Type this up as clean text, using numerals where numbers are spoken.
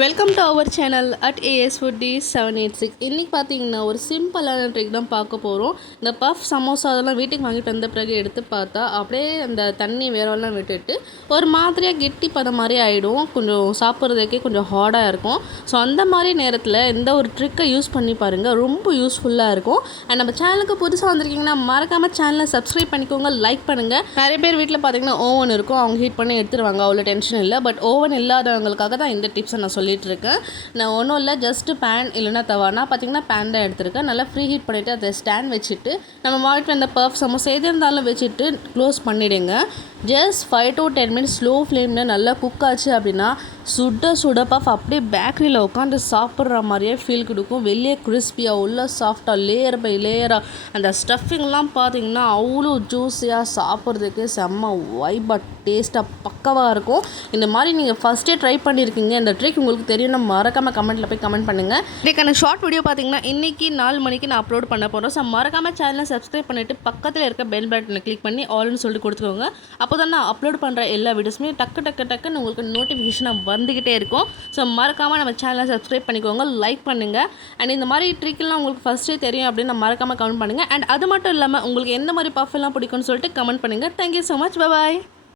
Welcome to our channel at A S foodie 786. இன்றைக்கி பார்த்தீங்கன்னா ஒரு சிம்பிளான ட்ரிக் தான் பார்க்க போகிறோம். இந்த பஃப் சமோசா அதெல்லாம் வீட்டுக்கு வாங்கிட்டு வந்த பிறகு எடுத்து பார்த்தா அப்படியே அந்த தண்ணி வேறெல்லாம் விட்டுட்டு ஒரு மாதிரியாக கெட்டி பதம் மாதிரி ஆகிடும். கொஞ்சம் சாப்பிட்றதுக்கே கொஞ்சம் ஹார்டாக இருக்கும். ஸோ அந்த மாதிரி நேரத்தில் இந்த ஒரு ட்ரிக்கை யூஸ் பண்ணி பாருங்கள், ரொம்ப யூஸ்ஃபுல்லாக இருக்கும். அண்ட் நம்ம சேனலுக்கு புதுசாக வந்திருக்கீங்கன்னா மறக்காமல் சேனலை சப்ஸ்கிரைப் பண்ணிக்கோங்க, லைக் பண்ணுங்கள். நிறைய பேர் வீட்டில் பார்த்தீங்கன்னா ஓவன் இருக்கும், அவங்க ஹீட் பண்ணி எடுத்துருவாங்க, அவ்வளோ டென்ஷன் இல்லை. பட் ஓவன் இல்லாதவங்களுக்காக தான் இந்த டிப்ஸை நான் சொல்லிகிட்டு இருக்கேன். நான் ஒன்றும் இல்லை, ஜஸ்ட்டு பேன் இல்லைன்னா தவானா பார்த்தீங்கன்னா பேன் தான் எடுத்திருக்கேன். நல்லா ஃப்ரீ ஹீட் பண்ணிவிட்டு அதை ஸ்டாண்ட் வச்சுட்டு நம்ம வாங்கிட்டு வந்த பஃப் சமோசா எது இருந்தாலும் வச்சுட்டு க்ளோஸ் பண்ணிவிடுங்க. ஜஸ்ட் 5 to 10 மினிட்ஸ் ஸ்லோ ஃப்ளேமில் நல்லா குக் ஆச்சு அப்படின்னா சுட சுட பஃப் அப்படியே பேக்கரியில் உட்காந்து சாப்பிட்ற மாதிரியே ஃபீல் கொடுக்கும். வெளியே கிறிஸ்பியாக உள்ள சாஃப்டாக லேயர் பை லேயராக அந்த ஸ்டஃபிங்லாம் பார்த்தீங்கன்னா அவ்வளோ ஜூஸியாக சாப்பிட்றதுக்கு செம்ம வைபாக டேஸ்ட்டாக பக்கவாக இருக்கும். இந்த மாதிரி நீங்கள் ஃபஸ்ட்டே ட்ரை பண்ணியிருக்கீங்க, இந்த ட்ரிக் உங்களுக்கு தெரியும்னா மறக்காமல் கமெண்ட்டில் போய் கமெண்ட் பண்ணுங்கள். இதுக்கான ஷார்ட் வீடியோ பார்த்தீங்கன்னா இன்றைக்கி 4 மணிக்கு நான் அப்லோட் பண்ண போகிறோம். ஸோ மறக்காமல் சேனலை சப்ஸ்கிரைப் பண்ணிவிட்டு பக்கத்தில் இருக்க பெல் பட்டனை கிளிக் பண்ணி ஆல்னு சொல்லிட்டு கொடுத்துக்கோங்க. அப்போ தான் நான் அப்லோட் பண்ணுற எல்லா வீடியோஸுமே டக்குன்னு உங்களுக்கு நோட்டிஃபிகேஷனாக வந்துக்கிட்டே இருக்கும். ஸோ மறக்காமல் நம்ம சேனலை சப்ஸ்கிரைப் பண்ணிக்கோங்க, லைக் பண்ணுங்கள். அண்ட் இந்த மாதிரி ட்ரிக்கெல்லாம் உங்களுக்கு ஃபஸ்ட்டே தெரியும் அப்படின்னு நான் மறக்காமல் கமெண்ட் பண்ணுங்கள். அண்ட் அது மட்டும் இல்லாமல் உங்களுக்கு எந்த மாதிரி பஃப் எல்லாம் பிடிக்கும்னு சொல்லிட்டு கமெண்ட் பண்ணுங்கள். Thank you so much, bye bye.